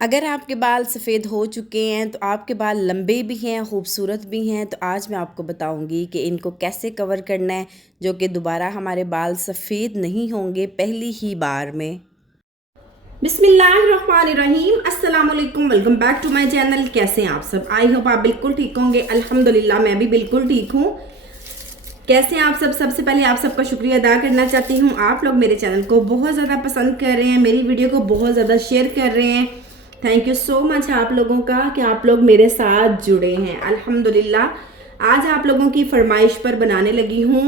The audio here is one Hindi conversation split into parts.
अगर आपके बाल सफ़ेद हो चुके हैं तो आपके बाल लंबे भी हैं, खूबसूरत भी हैं, तो आज मैं आपको बताऊंगी कि इनको कैसे कवर करना है जो कि दोबारा हमारे बाल सफ़ेद नहीं होंगे पहली ही बार में। बिस्मिल्लाहिर्रहमानिर्रहीम, अस्सलाम वालेकुम, welcome back to my channel. कैसे हैं आप सब? आई होप आप बिल्कुल ठीक होंगे। अल्हम्दुलिल्लाह मैं भी बिल्कुल ठीक हूँ। कैसे हैं आप सब? सबसे पहले आप सबका शुक्रिया अदा करना चाहती हूँ। आप लोग मेरे चैनल को बहुत ज़्यादा पसंद कर रहे हैं, मेरी वीडियो को बहुत ज़्यादा शेयर कर रहे हैं। थैंक यू सो मच आप लोगों का कि आप लोग मेरे साथ जुड़े हैं। अल्हम्दुलिल्लाह आज आप लोगों की फरमाइश पर बनाने लगी हूँ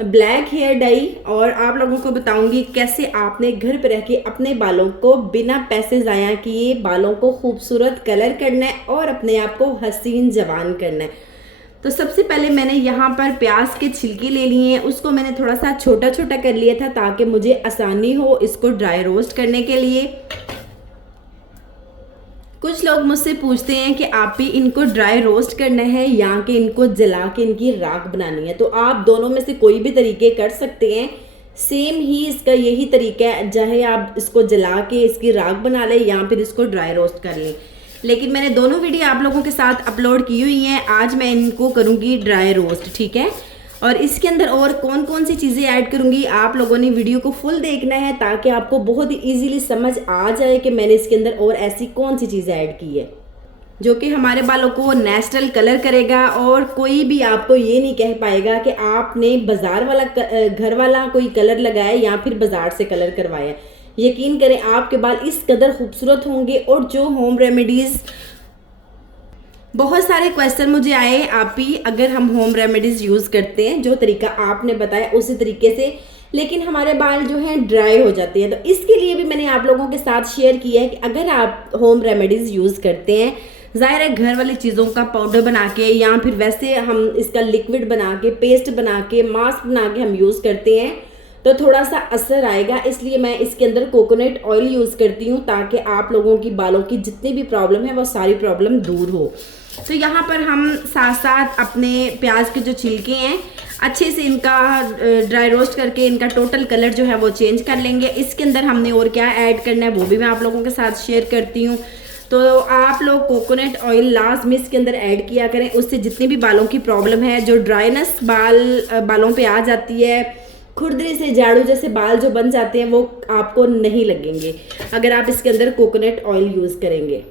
ब्लैक हेयर डाई, और आप लोगों को बताऊंगी कैसे आपने घर पर रह के अपने बालों को बिना पैसे ज़ाया किए बालों को खूबसूरत कलर करना है और अपने आप को हसीन जवान करना है। तो सबसे पहले मैंने यहाँ पर प्याज के छिलके ले लिए हैं, उसको मैंने थोड़ा सा छोटा छोटा कर लिया था ताकि मुझे आसानी हो इसको ड्राई रोस्ट करने के लिए। कुछ लोग मुझसे पूछते हैं कि आप भी इनको ड्राई रोस्ट करना है या कि इनको जला के इनकी राख बनानी है, तो आप दोनों में से कोई भी तरीके कर सकते हैं। सेम ही इसका यही तरीका है, चाहे आप इसको जला के इसकी राख बना लें या फिर इसको ड्राई रोस्ट कर लें, लेकिन मैंने दोनों वीडियो आप लोगों के साथ अपलोड की हुई हैं। आज मैं इनको करूँगी ड्राई रोस्ट, ठीक है। और इसके अंदर और कौन कौन सी चीज़ें ऐड करूँगी आप लोगों ने वीडियो को फुल देखना है ताकि आपको बहुत ही इजीली समझ आ जाए कि मैंने इसके अंदर और ऐसी कौन सी चीज़ें ऐड की है जो कि हमारे बालों को नेचुरल कलर करेगा। और कोई भी आपको ये नहीं कह पाएगा कि आपने बाजार वाला घर वाला कोई कलर लगाया या फिर बाजार से कलर करवाया। यकीन करें आपके बाल इस कदर खूबसूरत होंगे। और जो होम रेमेडीज़, बहुत सारे क्वेश्चन मुझे आए, आप भी अगर हम होम रेमेडीज़ यूज़ करते हैं जो तरीका आपने बताया उसी तरीके से, लेकिन हमारे बाल जो हैं ड्राई हो जाते हैं, तो इसके लिए भी मैंने आप लोगों के साथ शेयर किया है कि अगर आप होम रेमेडीज़ यूज़ करते हैं, ज़ाहिर है घर वाली चीज़ों का पाउडर बना के या फिर वैसे हम इसका लिक्विड बना के, पेस्ट बना के, मास्क बना के हम यूज़ करते हैं तो थोड़ा सा असर आएगा। इसलिए मैं इसके अंदर कोकोनट ऑयल यूज़ करती हूँ ताकि आप लोगों की बालों की जितनी भी प्रॉब्लम है वो सारी प्रॉब्लम दूर हो। तो यहाँ पर हम साथ साथ अपने प्याज के जो छिलके हैं अच्छे से इनका ड्राई रोस्ट करके इनका टोटल कलर जो है वो चेंज कर लेंगे। इसके अंदर हमने और क्या ऐड करना है वो भी मैं आप लोगों के साथ शेयर करती हूँ। तो आप लोग कोकोनट ऑयल लास्ट में इसके अंदर ऐड किया करें, उससे जितनी भी बालों की प्रॉब्लम है, जो ड्राइनेस बालों पे आ जाती है, खुरदरी से झाड़ू जैसे बाल जो बन जाते हैं, वो आपको नहीं लगेंगे अगर आप इसके अंदर कोकोनट ऑयल यूज़ करेंगे।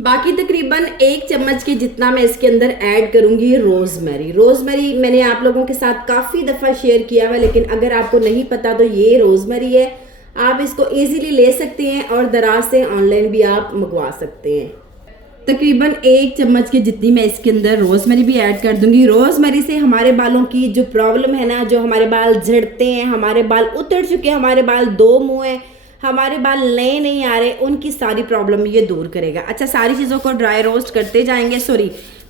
बाकी तकरीबन 1 चम्मच के जितना मैं इसके अंदर ऐड करूंगी रोज़मेरी। रोज़मेरी मैंने आप लोगों के साथ काफ़ी दफ़ा शेयर किया हुआ, लेकिन अगर आपको नहीं पता तो ये रोज़मेरी है, आप इसको इजीली ले सकते हैं और दराज से ऑनलाइन भी आप मंगवा सकते हैं। तकरीबन 1 चम्मच के जितनी मैं इसके अंदर रोज़मेरी भी ऐड कर दूंगी। रोज़मेरी से हमारे बालों की जो प्रॉब्लम है ना, जो हमारे बाल झड़ते हैं, हमारे बाल उतर चुके हैं, हमारे बाल 2 मुँह हैं, हमारे बाल नए नहीं आ रहे, उनकी सारी प्रॉब्लम ये दूर करेगा। अच्छा, सारी चीज़ों को ड्राई रोस्ट करते जाएंगे,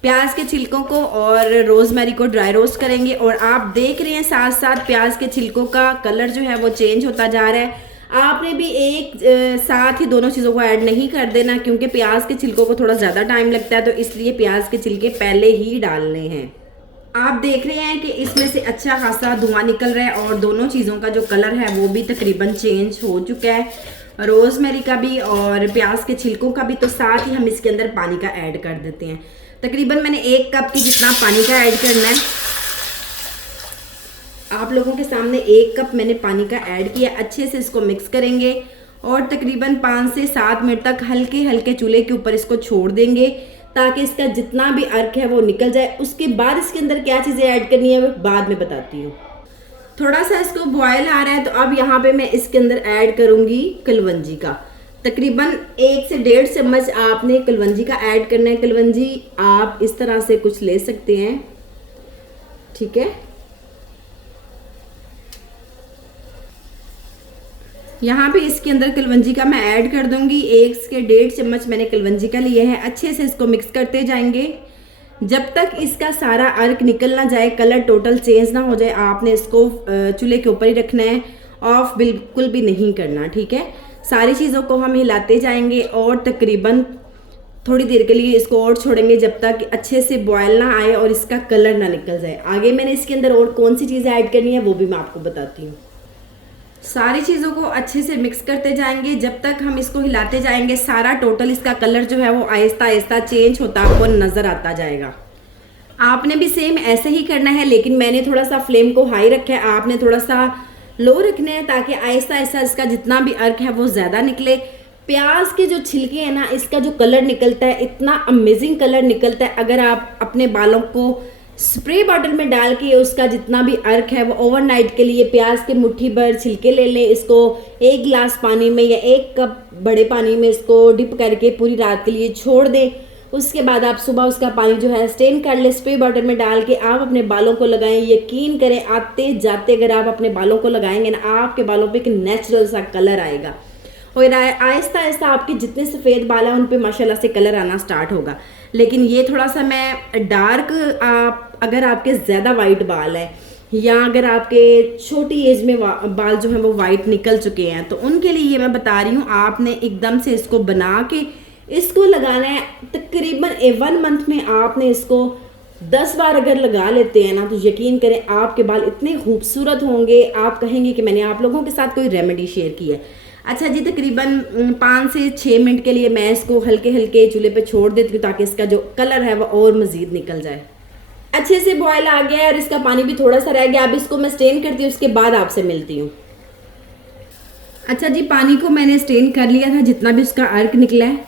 प्याज के छिलकों को और रोज़मेरी को ड्राई रोस्ट करेंगे। और आप देख रहे हैं साथ साथ प्याज के छिलकों का कलर जो है वो चेंज होता जा रहा है। आपने भी एक साथ ही दोनों चीज़ों को ऐड नहीं कर देना, क्योंकि प्याज के छिलकों को थोड़ा ज़्यादा टाइम लगता है, तो इसलिए प्याज के छिलके पहले ही डालने हैं। आप देख रहे हैं कि इसमें से अच्छा खासा धुआं निकल रहा है और दोनों चीज़ों का जो कलर है वो भी तकरीबन चेंज हो चुका है, रोज़मेरी का भी और प्याज के छिलकों का भी। तो साथ ही हम इसके अंदर पानी का ऐड कर देते हैं। तकरीबन मैंने 1 कप की जितना पानी का ऐड करना है। आप लोगों के सामने 1 कप मैंने पानी का ऐड किया। अच्छे से इसको मिक्स करेंगे और तकरीबन 5 से 7 मिनट तक हल्के हल्के चूल्हे के ऊपर इसको छोड़ देंगे ताकि इसका जितना भी अर्क है वो निकल जाए। उसके बाद इसके अंदर क्या चीज़ें ऐड करनी है वो बाद में बताती हूँ। थोड़ा सा इसको बॉयल आ रहा है तो अब यहाँ पे मैं इसके अंदर ऐड करूँगी कलवंजी का। तकरीबन 1 से 1.5 चम्मच आपने कलवंजी का ऐड करना है। कलवंजी आप इस तरह से कुछ ले सकते हैं, ठीक है। यहाँ पे इसके अंदर कलवंजी का मैं ऐड कर दूंगी। 1 से 1.5 चम्मच मैंने कलवंजी का लिया है। अच्छे से इसको मिक्स करते जाएंगे जब तक इसका सारा अर्क निकल ना जाए, कलर टोटल चेंज ना हो जाए। आपने इसको चूल्हे के ऊपर ही रखना है, ऑफ बिल्कुल भी नहीं करना, ठीक है। सारी चीज़ों को हम हिलाते जाएंगे और तकरीबन थोड़ी देर के लिए इसको और छोड़ेंगे जब तक अच्छे से बॉयल ना आए और इसका कलर ना निकल जाए। आगे मैंने इसके अंदर और कौन सी चीज़ें ऐड करनी है वो भी मैं आपको बताती हूँ। सारी चीज़ों को अच्छे से मिक्स करते जाएंगे। जब तक हम इसको हिलाते जाएंगे सारा टोटल इसका कलर जो है वो आहिस्ता आहिस्ता चेंज होता आपको नज़र आता जाएगा। आपने भी सेम ऐसे ही करना है, लेकिन मैंने थोड़ा सा फ्लेम को हाई रखा है, आपने थोड़ा सा लो रखना है ताकि आहिस्ता आहिस्ता इसका जितना भी अर्क है वो ज़्यादा निकले। प्याज के जो छिलके हैं ना, इसका जो कलर निकलता है इतना अमेजिंग कलर निकलता है। अगर आप अपने बालों को स्प्रे बॉटल में डाल के उसका जितना भी अर्क है वो ओवरनाइट के लिए प्याज के मुट्ठी भर छिलके ले लें, इसको 1 गिलास पानी में या 1 कप बड़े पानी में इसको डिप करके पूरी रात के लिए छोड़ दें। उसके बाद आप सुबह उसका पानी जो है स्टेन कर ले, स्प्रे बॉटल में डाल के आप अपने बालों को लगाएं। यकीन करें आते जाते अगर आप अपने बालों को लगाएंगे ना, आपके बालों पे एक नेचुरल सा कलर आएगा और आहिस्ता आहिस्ता आपके जितने सफ़ेद बाल हैं उन पे माशाल्लाह से कलर आना स्टार्ट होगा। लेकिन ये थोड़ा सा मैं डार्क, आप अगर आपके ज़्यादा वाइट बाल हैं या अगर आपके छोटी एज में बाल जो हैं वो वाइट निकल चुके हैं तो उनके लिए ये मैं बता रही हूँ। आपने एकदम से इसको बना के इसको लगाना है। तकरीबन 1 मंथ में आपने इसको 10 बार अगर लगा लेते हैं ना तो यकीन करें आपके बाल इतने खूबसूरत होंगे, आप कहेंगे कि मैंने आप लोगों के साथ कोई रेमेडी शेयर की है। अच्छा जी, तकरीबन 5 से 6 मिनट के लिए मैं इसको हल्के हल्के चूल्हे पे छोड़ देती हूँ ताकि इसका जो कलर है वो और मज़ीद निकल जाए। अच्छे से बॉयल आ गया है और इसका पानी भी थोड़ा सा रह गया। अब इसको मैं स्टेन करती हूँ, उसके बाद आपसे मिलती हूँ। अच्छा जी, पानी को मैंने स्टेन कर लिया था जितना भी उसका अर्क निकला है।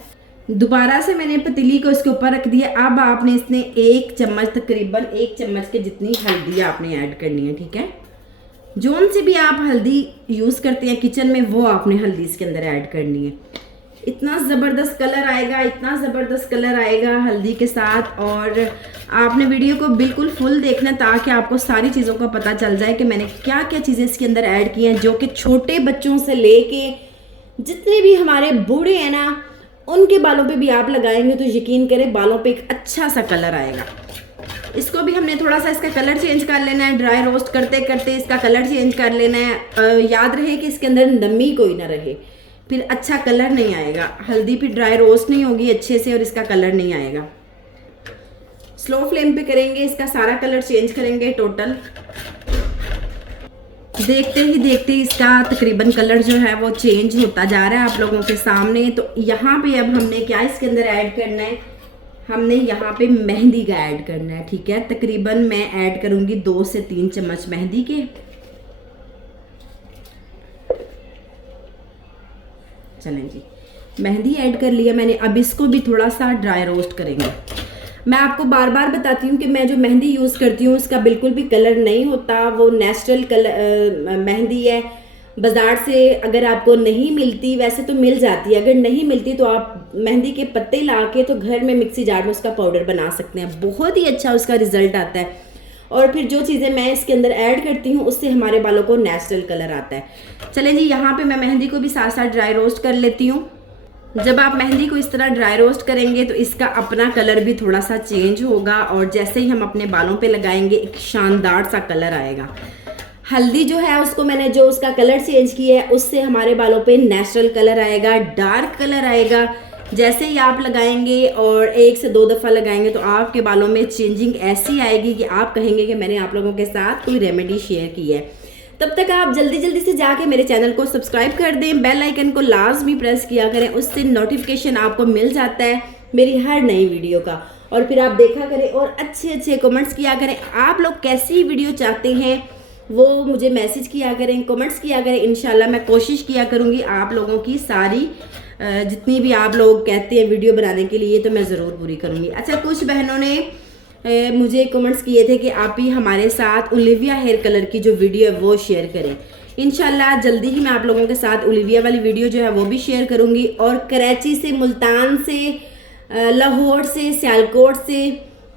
दोबारा से मैंने पतीली को इसके ऊपर रख दिया। अब आपने इसने 1 चम्मच, तकरीबन 1 चम्मच के जितनी हल्दी आपने ऐड करनी है, ठीक है। जोन से भी आप हल्दी यूज़ करते हैं किचन में वो आपने हल्दी इसके अंदर ऐड करनी है। इतना ज़बरदस्त कलर आएगा, इतना ज़बरदस्त कलर आएगा हल्दी के साथ। और आपने वीडियो को बिल्कुल फुल देखना ताकि आपको सारी चीज़ों का पता चल जाए कि मैंने क्या क्या चीज़ें इसके अंदर ऐड की हैं, जो कि छोटे बच्चों से लेके जितने भी हमारे बूढ़े हैं ना उनके बालों पे भी आप लगाएंगे तो यकीन करें बालों पे एक अच्छा सा कलर आएगा। इसको भी हमने थोड़ा सा इसका कलर चेंज कर लेना है। ड्राई रोस्ट करते करते इसका कलर चेंज कर लेना है। याद रहे कि इसके अंदर नमी कोई ना रहे, फिर अच्छा कलर नहीं आएगा। हल्दी फिर ड्राई रोस्ट नहीं होगी अच्छे से और इसका कलर नहीं आएगा। स्लो फ्लेम पे करेंगे, इसका सारा कलर चेंज करेंगे टोटल। देखते ही इसका तकरीबन कलर जो है वो चेंज होता जा रहा है आप लोगों के सामने। तो यहाँ पे अब हमने क्या इसके अंदर ऐड करना है, हमने यहाँ पे मेहंदी का ऐड करना है, ठीक है। तकरीबन मैं ऐड करूँगी 2 से 3 चम्मच मेहंदी के। चलें जी, मेहंदी ऐड कर लिया मैंने। अब इसको भी थोड़ा सा ड्राई रोस्ट करेंगे। मैं आपको बार बार बताती हूँ कि मैं जो मेहंदी यूज़ करती हूँ उसका बिल्कुल भी कलर नहीं होता, वो नेचुरल कलर मेहंदी है। बाज़ार से अगर आपको नहीं मिलती, वैसे तो मिल जाती है, अगर नहीं मिलती तो आप मेहंदी के पत्ते ला के तो घर में मिक्सी जार में उसका पाउडर बना सकते हैं। बहुत ही अच्छा उसका रिजल्ट आता है। और फिर जो चीज़ें मैं इसके अंदर ऐड करती हूँ उससे हमारे बालों को नेचुरल कलर आता है। चलें जी, यहाँ पे मैं मेहंदी को भी साथ साथ ड्राई रोस्ट कर लेती हूँ। जब आप मेहंदी को इस तरह ड्राई रोस्ट करेंगे तो इसका अपना कलर भी थोड़ा सा चेंज होगा और जैसे ही हम अपने बालों पे लगाएंगे एक शानदार सा कलर आएगा। हल्दी जो है उसको मैंने जो उसका कलर चेंज किया है उससे हमारे बालों पे नेचुरल कलर आएगा, डार्क कलर आएगा। जैसे ही आप लगाएंगे और 1 से 2 दफ़ा लगाएंगे तो आपके बालों में चेंजिंग ऐसी आएगी कि आप कहेंगे कि मैंने आप लोगों के साथ कोई रेमेडी शेयर की है। तब तक आप जल्दी से जाके मेरे चैनल को सब्सक्राइब कर दें, बेल आइकन को लाजमी प्रेस किया करें, उससे नोटिफिकेशन आपको मिल जाता है मेरी हर नई वीडियो का। और फिर आप देखा करें और अच्छे कमेंट्स किया करें। आप लोग कैसी वीडियो चाहते हैं वो मुझे मैसेज किया करें, कमेंट्स किया करें। इंशाल्लाह मैं कोशिश किया करूँगी आप लोगों की सारी जितनी भी आप लोग कहते हैं वीडियो बनाने के लिए तो मैं ज़रूर पूरी करूँगी। अच्छा, कुछ बहनों ने मुझे कमेंट्स किए थे कि आप ही हमारे साथ ओलिविया हेयर कलर की जो वीडियो है वो शेयर करें। इंशाल्लाह जल्दी ही मैं आप लोगों के साथ ओलिविया वाली वीडियो जो है वो भी शेयर करूँगी। और कराची से, मुल्तान से, लाहौर से, सियालकोट से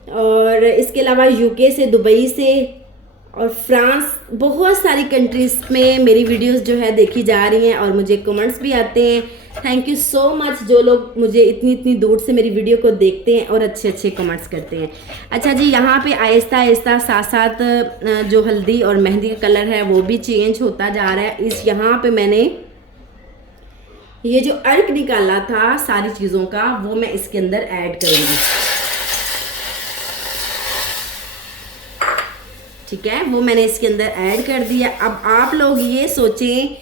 और इसके अलावा यूके से, दुबई से और फ्रांस, बहुत सारी कंट्रीज़ में मेरी वीडियोस जो है देखी जा रही हैं और मुझे कमेंट्स भी आते हैं। थैंक यू सो मच जो लोग मुझे इतनी दूर से मेरी वीडियो को देखते हैं और अच्छे कमेंट्स करते हैं। अच्छा जी, यहाँ पे आहिस्ता साथ साथ जो हल्दी और मेहंदी का कलर है वो भी चेंज होता जा रहा है। इस यहाँ पे मैंने ये जो अर्क निकाला था सारी चीज़ों का वो मैं इसके अंदर ऐड करूँगी, ठीक है। वो मैंने इसके अंदर ऐड कर दिया। अब आप लोग ये सोचें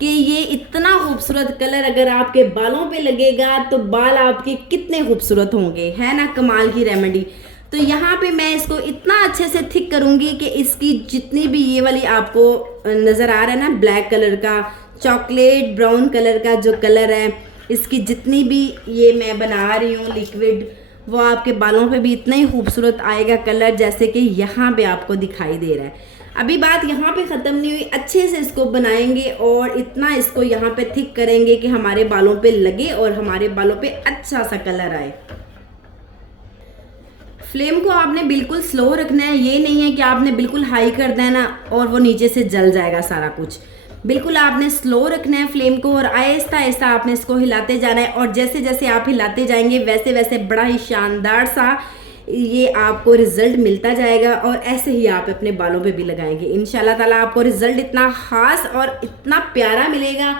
कि ये इतना खूबसूरत कलर अगर आपके बालों पे लगेगा तो बाल आपके कितने खूबसूरत होंगे, है ना, कमाल की रेमेडी। तो यहाँ पे मैं इसको इतना अच्छे से थिक करूँगी कि इसकी जितनी भी ये वाली आपको नज़र आ रहा है ना ब्लैक कलर का, चॉकलेट ब्राउन कलर का जो कलर है, इसकी जितनी भी ये मैं बना रही हूँ लिक्विड, वो आपके बालों पे भी इतना ही खूबसूरत आएगा कलर जैसे कि यहाँ पे आपको दिखाई दे रहा है। अभी बात यहाँ पे ख़त्म नहीं हुई, अच्छे से इसको बनाएंगे और इतना इसको यहाँ पे थिक करेंगे कि हमारे बालों पे लगे और हमारे बालों पे अच्छा सा कलर आए। फ्लेम को आपने बिल्कुल स्लो रखना है, ये नहीं है कि आपने बिल्कुल हाई कर देना और वो नीचे से जल जाएगा सारा कुछ। बिल्कुल आपने स्लो रखना है फ्लेम को और आहिस्ता आहिस्ता आपने इसको हिलाते जाना है और जैसे जैसे आप हिलाते जाएंगे वैसे वैसे बड़ा ही शानदार सा ये आपको रिजल्ट मिलता जाएगा और ऐसे ही आप अपने बालों पे भी लगाएंगे। इंशाल्लाह ताला आपको रिजल्ट इतना ख़ास और इतना प्यारा मिलेगा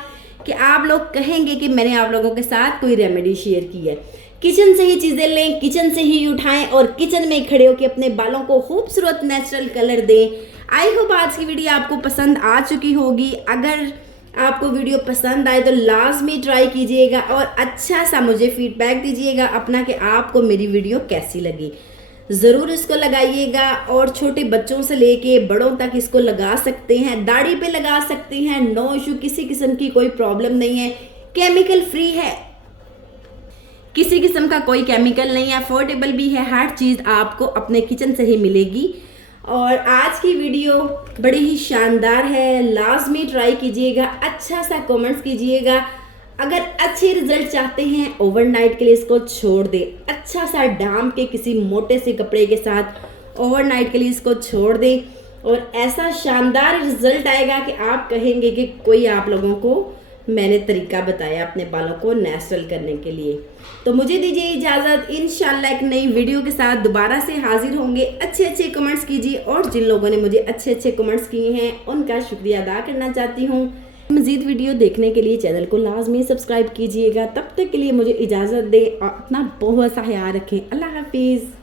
कि आप लोग कहेंगे कि मैंने आप लोगों के साथ कोई रेमेडी शेयर की है। किचन से ही चीज़ें लें, किचन से ही उठाएं और किचन में खड़े होकर अपने बालों को खूबसूरत नेचुरल कलर दें। आई होप आज की वीडियो आपको पसंद आ चुकी होगी। अगर आपको वीडियो पसंद आए तो लाजमी ट्राई कीजिएगा और अच्छा सा मुझे फीडबैक दीजिएगा अपना कि आपको मेरी वीडियो कैसी लगी। ज़रूर इसको लगाइएगा और छोटे बच्चों से लेके बड़ों तक इसको लगा सकते हैं, दाढ़ी पे लगा सकते हैं, नो इशू, किसी किस्म की कोई प्रॉब्लम नहीं है, केमिकल फ्री है, किसी किस्म का कोई केमिकल नहीं है, अफोर्डेबल भी है, हर चीज़ आपको अपने किचन से ही मिलेगी। और आज की वीडियो बड़ी ही शानदार है, लाजमी ट्राई कीजिएगा, अच्छा सा कमेंट्स कीजिएगा। अगर अच्छे रिजल्ट चाहते हैं ओवरनाइट के लिए इसको छोड़ दें, अच्छा सा डाम के किसी मोटे से कपड़े के साथ ओवरनाइट के लिए इसको छोड़ दें और ऐसा शानदार रिजल्ट आएगा कि आप कहेंगे कि कोई आप लोगों को मैंने तरीका बताया अपने बालों को नेचुरल करने के लिए। तो मुझे दीजिए इजाज़त, इंशाल्लाह एक नई वीडियो के साथ दोबारा से हाजिर होंगे। अच्छे अच्छे कमेंट्स कीजिए और जिन लोगों ने मुझे अच्छे अच्छे कमेंट्स किए हैं उनका शुक्रिया अदा करना चाहती हूँ। मज़ीद वीडियो देखने के लिए चैनल को लाजमी सब्सक्राइब कीजिएगा। तब तक के लिए मुझे इजाज़त दें और अपना बहुत सा ख्याल रखें। अल्लाह हाफिज़।